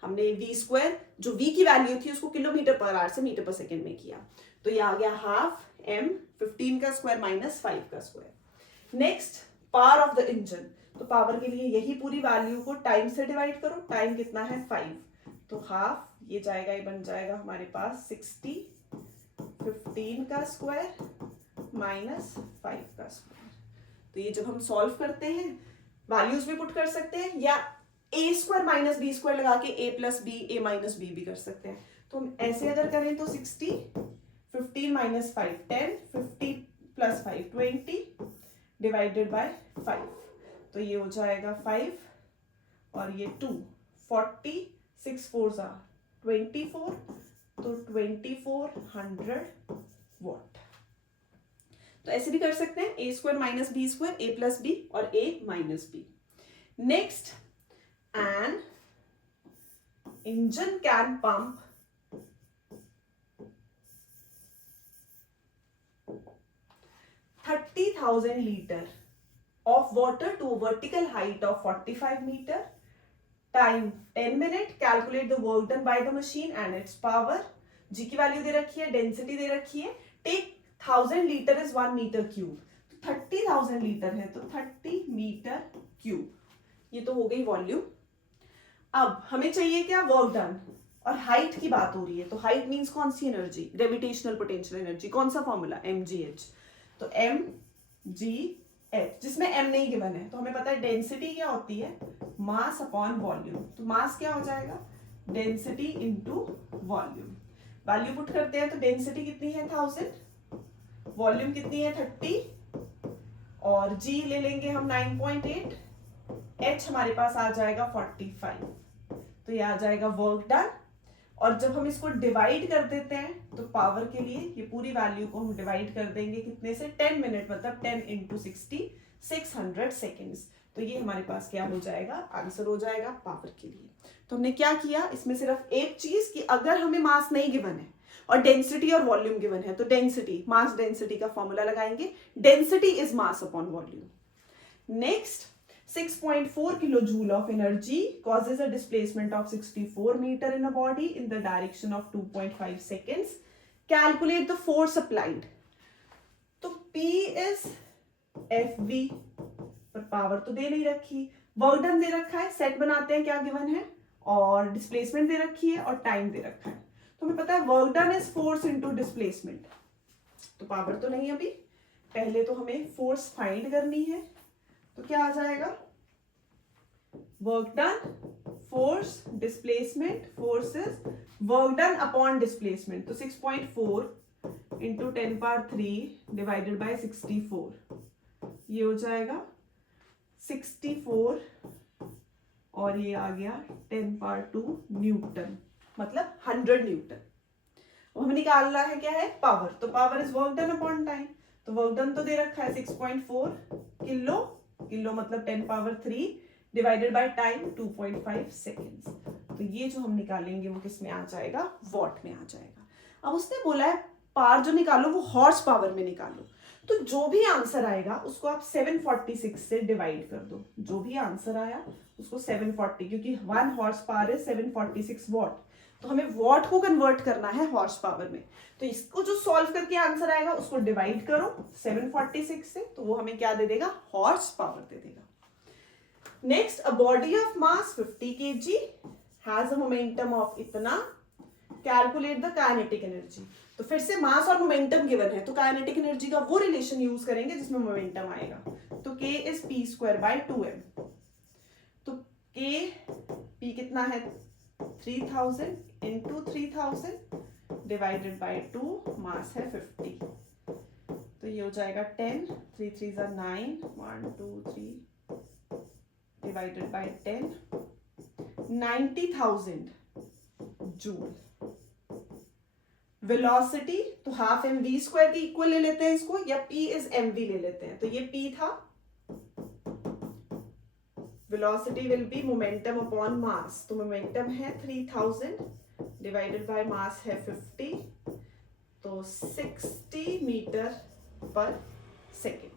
हमने वी स्क्वायर जो वी की वैल्यू थी उसको किलोमीटर पर आवर से मीटर पर सेकेंड में किया, तो ये आ गया हाफ एम 15 का स्क्वायर माइनस 5 का square. Next, power of the engine, तो पावर के लिए यही पूरी वैल्यू को टाइम से डिवाइड करो, टाइम कितना है 5, तो हाफ ये जाएगा, ये बन जाएगा हमारे पास 60, 15 का स्क्वायर माइनस 5 का स्क्वायर, तो ये जब हम सॉल्व करते हैं वैल्यूज भी पुट कर सकते हैं या A square minus B square लगा के a plus B a minus B भी कर सकते हैं, तो हम ऐसे अगर करें तो 60 15 माइनस 5 10 50 प्लस 5 20 डिवाइडेड बाय 5, तो ये हो जाएगा 5 और ये 2 40, 6 4s are 24, तो 2400 वॉट। तो ऐसे भी कर सकते हैं, a square minus B square, a plus B और a minus B. Next, an engine can pump 30,000 litre of water to a vertical height of 45 meter. Time 10 minute. Calculate the work done by the machine and its power. G की value दे रखी है, density दे रखी है। Take 1000 litre is 1 metre cube, 30,000 litre है तो 30 metre cube. ये तो हो गई वॉल्यूम। अब हमें चाहिए क्या, वर्क डन, और हाइट की बात हो रही है, तो हाइट मींस कौन सी एनर्जी, ग्रेविटेशनल पोटेंशियल एनर्जी। कौन सा फॉर्मूला, mgh। तो mgh, जिसमें m नहीं गिवन है, तो हमें पता है डेंसिटी क्या होती है, मास अपॉन वॉल्यूम। तो मास क्या हो जाएगा, density into volume. Value put करते हैं तो डेंसिटी कितनी है 1000, वॉल्यूम कितनी है 30, और g ले लेंगे हम 9.8, h हमारे पास आ जाएगा 45, तो ये आ जाएगा वर्क डन। और जब हम इसको डिवाइड कर देते हैं तो पावर के लिए ये पूरी वैल्यू को हम डिवाइड कर देंगे कितने से, 10 मिनट, मतलब 10 इंटू 60, 600 सेकेंड्स। तो ये हमारे पास क्या हो जाएगा, आंसर हो जाएगा पावर के लिए। तो हमने क्या किया, इसमें सिर्फ एक चीज कि अगर हमें मास नहीं गिवन है और डेंसिटी और वॉल्यूम गिवन है, तो डेंसिटी, मास डेंसिटी का फॉर्मूला लगाएंगे, density is mass upon volume. Next, 6.4 kilojoule of energy causes a displacement of 64 meter in a body in the direction of 2.5 seconds. Calculate the force applied. तो P is FV, पर power तो दे नहीं रखी, work done they रखा है, set बनाते हैं क्या गिवन है, और डिस्प्लेसमेंट दे रखी है और टाइम दे रखा है। तो हमें पता है work done is force into displacement, तो पावर तो नहीं अभी, पहले तो हमें फोर्स फाइंड करनी है। तो क्या आ जाएगा, work done force displacement, force is work done upon displacement, तो 6.4 इंटू 10 पावर 3 डिवाइडेड बाय 64, ये हो जाएगा 64, और ये आ गया 10 पावर 2 न्यूटन, मतलब 100 न्यूटन। हमें निकालना है क्या है, पावर, तो power is work done upon time, तो वर्क डन तो दे रखा है 6.4 किलो, किलो मतलब 10 power 3 divided by time 2.5 seconds. तो ये जो हम निकालेंगे वो किस में आ जाएगा, वॉट में आ जाएगा। अब उसने बोला है पावर जो निकालो वो हॉर्स पावर में निकालो, तो जो भी आंसर आएगा उसको आप 746 से डिवाइड कर दो। जो भी आंसर आया उसको 740, क्योंकि 1 हॉर्स पावर है 746 वॉट, तो हमें वॉट को कन्वर्ट करना है हॉर्स पावर में। तो इसको जो सॉल्व करके आंसर आएगा उसको डिवाइड करो 746 से, तो वो हमें क्या दे देगा, हॉर्स पावर दे देगा। Next, a body of mass 50 kg has a momentum of इतना, कैलकुलेट द काइनेटिक एनर्जी। तो फिर से मास और मोमेंटम गिवन है, तो काइनेटिक एनर्जी का वो रिलेशन यूज करेंगे जिसमें मोमेंटम आएगा। तो k is p square by 2m, तो k p कितना है 3000 इंटू 3000 डिवाइडेड बाय 2, मास है 50, तो ये हो जाएगा 10, 3 3 9, 1 2 3 डिवाइडेड बाय 10, 90,000 जूल। वेलोसिटी तो हाफ एम वी स्क्वायर के इक्वल ले लेते हैं इसको, या p इज mv ले लेते हैं, तो ये p था, velocity will be momentum upon mass, तो मोमेंटम है 3000 डिवाइडेड बाय मास है 50, तो 60 मीटर पर सेकेंड।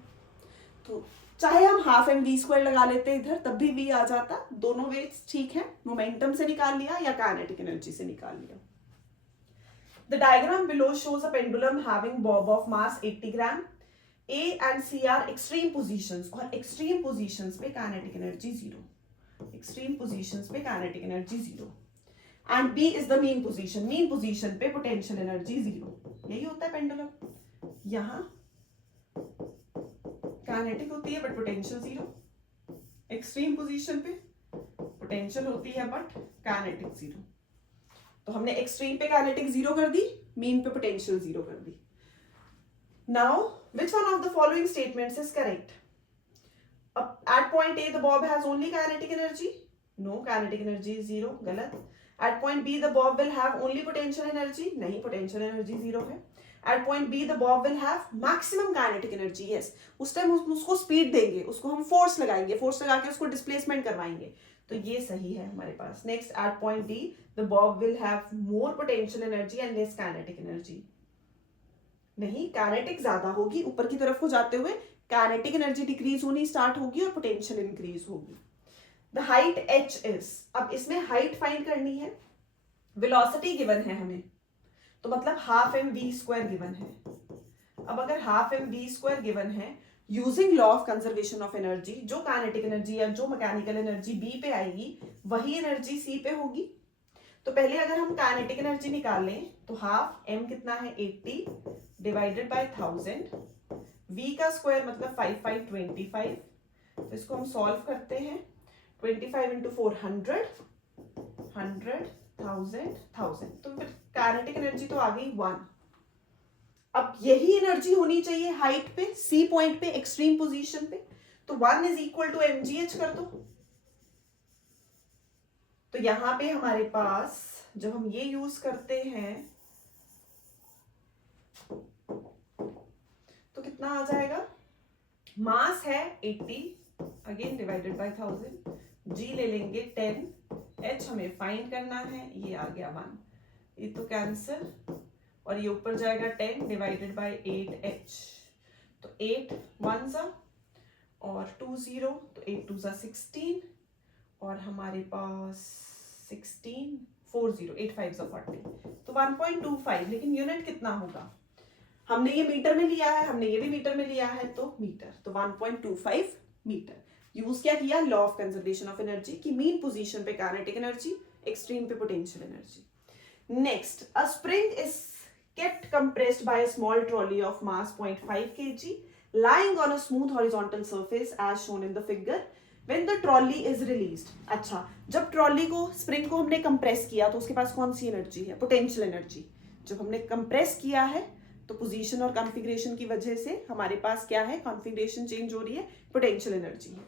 तो चाहे हम हाफ एम वी स्क्वायर लगा लेते इधर तब भी v आ जाता, दोनों वेज ठीक है, मोमेंटम से निकाल लिया या काइनेटिक एनर्जी से निकाल लिया। The diagram below shows a pendulum having bob of mass 80 gram. A and C are extreme positions, और extreme positions पे kinetic energy 0, extreme positions पे kinetic energy 0, and B is the mean position, mean position पे potential energy 0। यही होता है pendulum, यहाँ kinetic होती है but potential 0, extreme position पे potential होती है but kinetic 0। तो हमने एक्सट्रीम पे काइनेटिक 0 कर दी, मीन पे पोटेंशियल 0 कर दी। Now which one of the following statements is correct? At point A the bob has only kinetic energy, no, kinetic energy is 0, गलत। At point B the bob will have only potential energy, नहीं, potential energy 0 है। At point B the bob will have maximum kinetic energy, yes, उस time उसको speed देंगे, उसको हम force लगाएंगे, force लगा के उसको डिस्प्लेसमेंट करवाएंगे, तो ये सही है हमारे पास। Next, at point D the bob will have more potential energy and less kinetic energy, नहीं, काइनेटिक ज्यादा होगी, ऊपर की तरफ को जाते हुए काइनेटिक एनर्जी डिक्रीज होनी स्टार्ट होगी और पोटेंशियल इंक्रीज होगी। द हाइट h इज, अब इसमें हाइट फाइंड करनी है, वेलोसिटी गिवन है हमें, तो मतलब half M V square given है। अब अगर half M V square given है, using law of conservation of energy, जो काइनेटिक एनर्जी या जो मैकेनिकल एनर्जी बी पे आएगी वही एनर्जी सी पे होगी। तो पहले अगर हम काइनेटिक एनर्जी निकाल लें तो हाफ एम कितना है 80 डिवाइडेड बाय 1000, v का स्क्वायर मतलब 5525, तो इसको हम सॉल्व करते हैं, 25 इंटू 4 100, 1000, 1000, तो फिर काइनेटिक एनर्जी तो आ गई 1। अब यही एनर्जी होनी चाहिए हाइट पे, सी पॉइंट पे, एक्सट्रीम पोजीशन पे, तो 1 इज इक्वल टू mgh कर दो। तो यहां पे हमारे पास जब हम ये यूज करते हैं तो कितना आ जाएगा, मास है 80 अगेन डिवाइडेड बाय 1000, g ले लेंगे 10, h हमें फाइंड करना है, ये आ गया 1, ये तो कैंसिल, और ये ऊपर जाएगा 10 डिवाइडेड बाय 8h, तो 8 1 ज़ा और 2 0, तो 8 2 ज़ा 16, और हमारे पास 16 4 0 8 5 ज़ा 40, तो 1.25, लेकिन यूनिट कितना होगा, हमने ये मीटर में लिया है, हमने ये भी मीटर में लिया है, तो मीटर, तो 1.25 मीटर। यूज क्या किया, law of conservation of energy की, मीन पोजीशन पे काइनेटिक एनर्जी, एक्सट्रीम पे potential energy. Next, a spring is kept compressed by a small trolley of mass 0.5 kg lying on a smooth horizontal surface as shown in the figure when the trolley is released। अच्छा, जब trolley को, spring को हमने compress किया तो उसके पास कौन सी एनर्जी है, पोटेंशियल एनर्जी। जब हमने कंप्रेस किया है तो पोजीशन और कॉन्फ़िगरेशन की वजह से हमारे पास क्या है, कॉन्फ़िगरेशन चेंज हो रही है, पोटेंशियल एनर्जी है।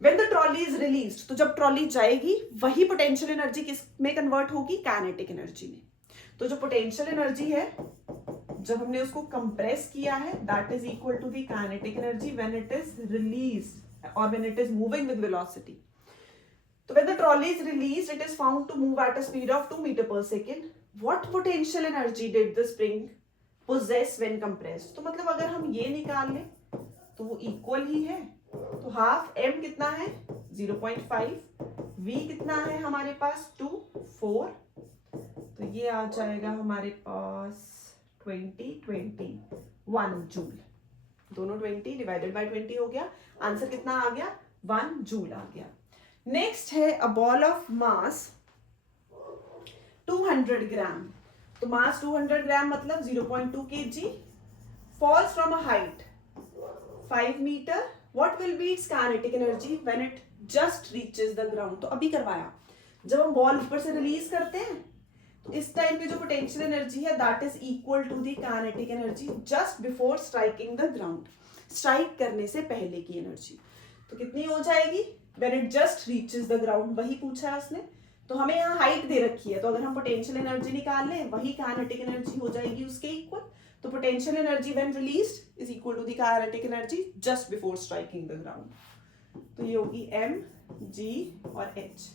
When the trolley is released, तो जब ट्रॉली जाएगी वही पोटेंशियल एनर्जी किस में कन्वर्ट होगी, काइनेटिक एनर्जी में। तो जो पोटेंशियल एनर्जी है जब हमने उसको कंप्रेस किया है, that is equal to the kinetic energy when it is released और when it is moving with velocity. तो when the trolley is released it is found to move at a speed of 2 metre पर second. What potential energy did the spring possess when compressed, तो मतलब अगर हम ये निकाल लें तो वो इक्वल ही है, तो हाफ m कितना है 0.5, v कितना है हमारे पास 2 4, तो ये आ जाएगा हमारे पास 21 जूल, दोनों 20 डिवाइडेड बाय 20 हो गया, आंसर कितना आ गया 1 जूल आ गया। नेक्स्ट है अ बॉल ऑफ मास 200 ग्राम, तो मास 200 ग्राम मतलब 0.2 kg falls from a height 5 metre, what will be its kinetic energy when it just reaches the ground। तो अभी करवाया, जब हम बॉल ऊपर से रिलीज करते हैं तो इस टाइम पे जो पोटेंशियल एनर्जी है that is equal to the kinetic energy just before striking the ground, strike करने से पहले की एनर्जी। तो कितनी हो जाएगी, when it just reaches the ground, वही पूछा है उसने, तो हमें यहाँ हाइट दे रखी है, तो अगर हम पोटेंशियल एनर्जी निकाल लें वही काइनेटिक एनर्जी हो जाएगी उसके इक्वल। तो potential energy when released is equal to the kinetic energy just before striking the ground. तो ये होगी m, g और h।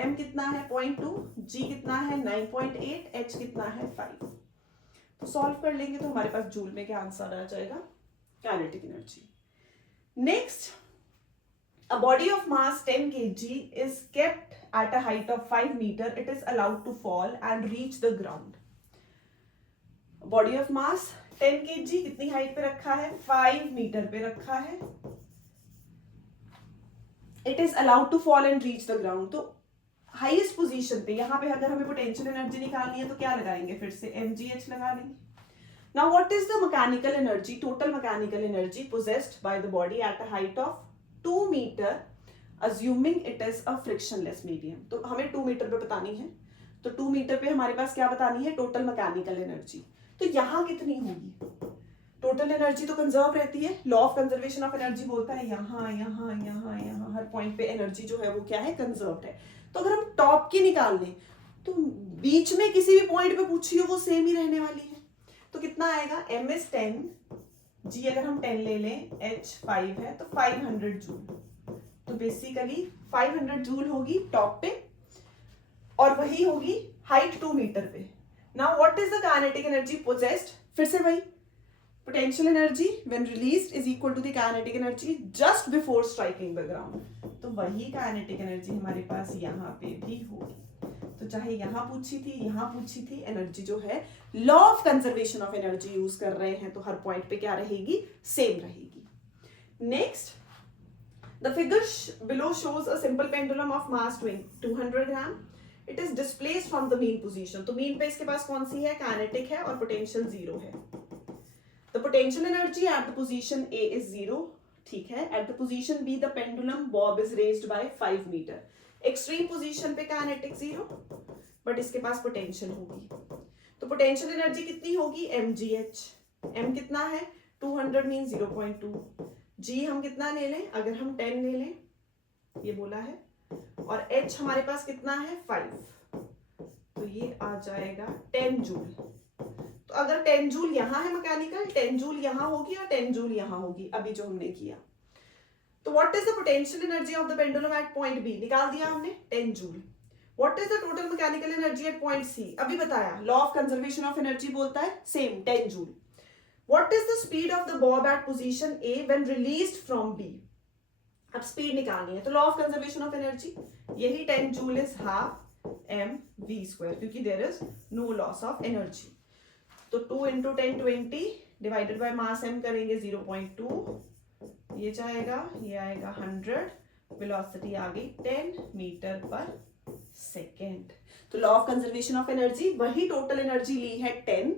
m कितना है 0.2, g कितना है 9.8, h कितना है 5। तो सॉल्व कर लेंगे तो हमारे पास जूल में क्या आंसर आ जाएगा, kinetic energy. Next, a body of mass 10 kg is kept at a height of 5 meter, it is allowed to fall and reach the ground। Body of mass 10 kg कितनी height पे रखा है, 5 metre पे रखा है, it is allowed to fall and reach the ground. तो highest position पे, यहाँ पे अगर हमें पोटेंशियल एनर्जी निकालनी है तो क्या लगाएंगे, फिर से mgh लगा लेंगे। Now what is the mechanical energy, total mechanical energy possessed by the body at a height of 2 metre assuming it is a frictionless medium. तो हमें 2 मीटर पे बतानी है, तो 2 मीटर पे हमारे पास क्या बतानी है, टोटल मैकेनिकल एनर्जी। तो यहाँ कितनी होगी, टोटल एनर्जी तो कंजर्व रहती है, law of conservation of energy बोलता है यहाँ यहाँ यहाँ यहाँ हर पॉइंट पे एनर्जी जो है वो क्या है, कंजर्व्ड है। तो अगर हम टॉप की निकाल लें तो बीच में किसी भी पॉइंट पे पूछी हो वो सेम ही रहने वाली है। तो कितना आएगा, m इज 10, g अगर हम 10 ले लें, h 5 है तो 500 जूल। तो बेसिकली 500 जूल होगी टॉप पे और वही होगी हाइट 2 मीटर पे। Now what is the kinetic energy possessed, फिर से वही potential energy when released is equal to the kinetic energy just before striking the ground। तो वही kinetic energy हमारे पास यहाँ पे भी होगी। तो चाहे यहाँ पूछी थी, यहाँ पूछी थी, एनर्जी जो है law of conservation of energy use कर रहे हैं तो हर पॉइंट पे क्या रहेगी, सेम रहेगी। Next, the figure below shows a simple pendulum of mass 200 gram. It is displaced from the mean position. तो मीन पे इसके पास कौन सी है, काइनेटिक है और पोटेंशियल 0 है। The potential energy at the position A is 0, ठीक है। At the position B the pendulum bob is raised by 5 meter। Extreme position पे kinetic 0, but इसके पास potential होगी। तो potential energy कितनी होगी, mgh। m कितना है, 200 means 0.2। g हम कितना ले लें, अगर हम 10 ले लें, ये बोला है, और h हमारे पास कितना है 5, तो ये आ जाएगा 10 जूल। तो अगर 10 जूल यहाँ है मैकेनिकल, 10 जूल यहाँ होगी और 10 जूल यहाँ होगी, अभी जो हमने किया। तो what is the potential energy of the pendulum at point B, निकाल दिया हमने 10 joule. What is the total mechanical energy at point C, अभी बताया, law of conservation of energy बोलता है same 10 joule. What is the speed of the bob at position A when released from B. अब speed निकालनी है तो law of conservation of energy यही 10 joule is half m v square, क्योंकि there is no loss of energy. तो 2 into 10 20 divided by mass m करेंगे 0.2, ये जाएगा, ये आएगा 100, वेलोसिटी आ गई 10 मीटर पर सेकेंड। तो law of conservation of energy वही टोटल एनर्जी ली है 10,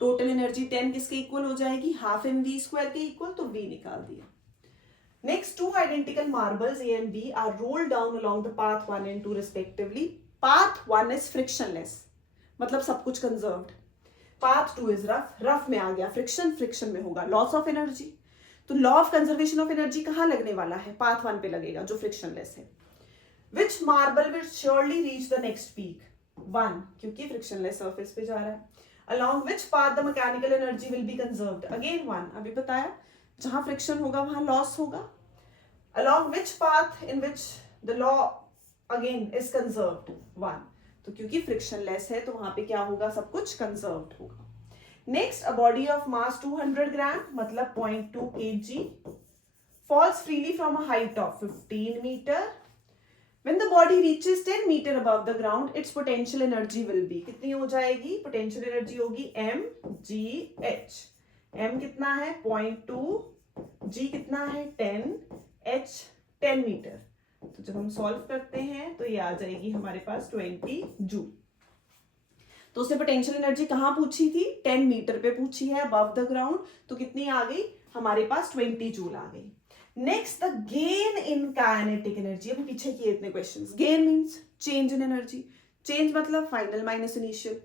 टोटल एनर्जी 10 किसके इक्वल हो जाएगी, हाफ एम वी स्क्वायर के इक्वल, तो v निकाल दिया। Next, 2 identical marbles A and B are rolled down along the path 1 and 2 respectively. Path 1 is frictionless, मतलब सब कुछ conserved. Path 2 is rough, rough में आ गया फ्रिक्शन, फ्रिक्शन में होगा लॉस ऑफ एनर्जी। तो law of conservation of energy कहाँ लगने वाला है, पाथ 1 पे लगेगा जो फ्रिक्शनलेस है। Which marble will surely reach the next peak, 1, क्योंकि फ्रिक्शनलेस सरफेस पे जा रहा है। along which path the mechanical energy will be conserved, again 1, अभी बताया, जहां फ्रिक्शन होगा वहां लॉस होगा। along which path in which the law again is conserved, 1, तो क्योंकि फ्रिक्शनलेस है तो वहां पे क्या होगा, सब कुछ कंजर्व्ड होगा। नेक्स्ट, अ बॉडी ऑफ मास 200 ग्राम मतलब 0.2 kg falls freely from a height of 15 meter। When the body reaches 10 meter above the ground, its potential energy will be, कितनी हो जाएगी, पोटेंशियल एनर्जी होगी mgh। m कितना है 0.2, g कितना है 10, h 10 मीटर। तो जब हम सॉल्व करते हैं तो ये आ जाएगी हमारे पास 20 जूल। तो उसने पोटेंशियल एनर्जी कहाँ पूछी थी, 10 मीटर पे पूछी है अबव द ग्राउंड, तो कितनी आ गई हमारे पास 20 जूल आ गई। Next, the gain in kinetic energy. अभी पीछे किए इतने questions. Gain means change in energy, change मतलब final minus initial,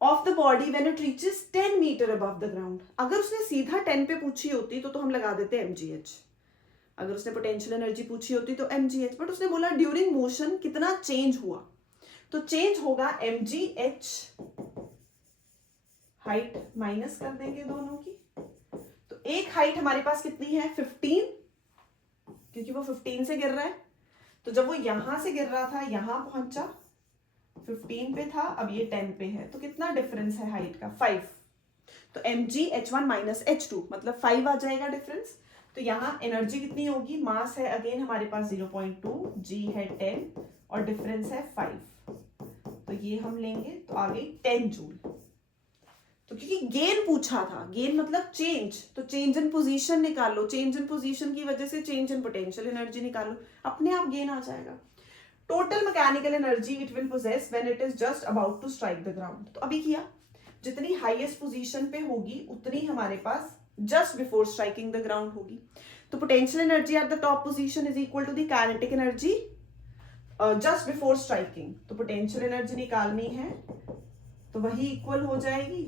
of the body when it reaches 10 metre above the ground. अगर उसने सीधा 10 पे पूछी होती तो हम लगा देते mgh। अगर उसने पोटेंशियल एनर्जी पूछी होती तो mgh, बट उसने बोला ड्यूरिंग मोशन कितना चेंज हुआ, तो चेंज होगा mgh, हाइट माइनस कर देंगे दोनों की। तो एक हाइट हमारे पास कितनी है 15, क्योंकि वो 15 से गिर रहा है, तो जब वो यहां से गिर रहा था यहां पहुंचा 15 पे था, अब ये 10 पे है, तो कितना डिफरेंस है हाइट का 5। तो mgh1 माइनस h2 मतलब 5 आ जाएगा डिफरेंस। तो यहाँ एनर्जी कितनी होगी, मास है अगेन हमारे पास 0.2, g है 10 और डिफरेंस है 5, तो ये हम लेंगे तो आ गई 10 जूल। तो क्योंकि गेन पूछा था, गेन मतलब चेंज, तो चेंज इन पोजीशन निकालो, चेंज इन पोजीशन की वजह से चेंज इन पोटेंशियल एनर्जी निकालो, अपने आप गेन आ जाएगा। Total mechanical energy it will possess when it is just about to strike the ground. तो अभी किया, जितनी हाईएस्ट पोजीशन पे होगी उतनी हमारे पास just before striking the ground होगी। तो potential energy at the top position is equal to the kinetic energy just before striking. तो पोटेंशियल एनर्जी निकालनी है तो वही इक्वल हो जाएगी,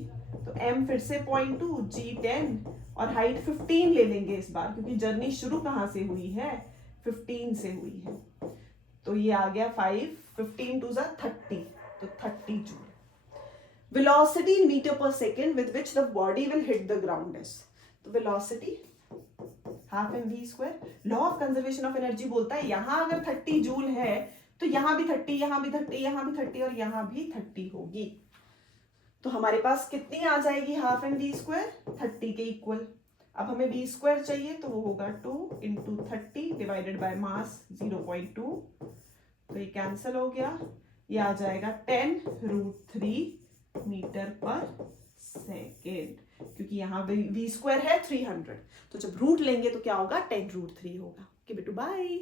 तो m फिर से 0.2, g 10 और हाइट 15 ले लेंगे इस बार, क्योंकि जर्नी शुरू कहाँ से हुई है, 15 से हुई है। तो ये आ गया 5, 15 2 30, तो 30 joule. Velocity in meter per second with which the body will hit the ground is, तो velocity half M V square. Law of conservation of energy बोलता है यहाँ अगर 30 जूल है तो यहाँ भी 30, यहाँ भी 30, यहाँ भी 30 और यहाँ भी 30 होगी। तो हमारे पास कितनी आ जाएगी हाफ एम वी स्क्वायर, 30 के इक्वल। अब हमें वी स्क्वायर चाहिए तो वो होगा 2 इंटू 30 डिवाइडेड बाय मास 0.2, तो ये कैंसिल हो गया। ये आ जाएगा 10√3 मीटर पर सेकेंड, क्योंकि यहाँ वी स्क्वायर है 300, तो जब रूट लेंगे तो क्या होगा, 10√3 होगा। ओके बेटू, बाय।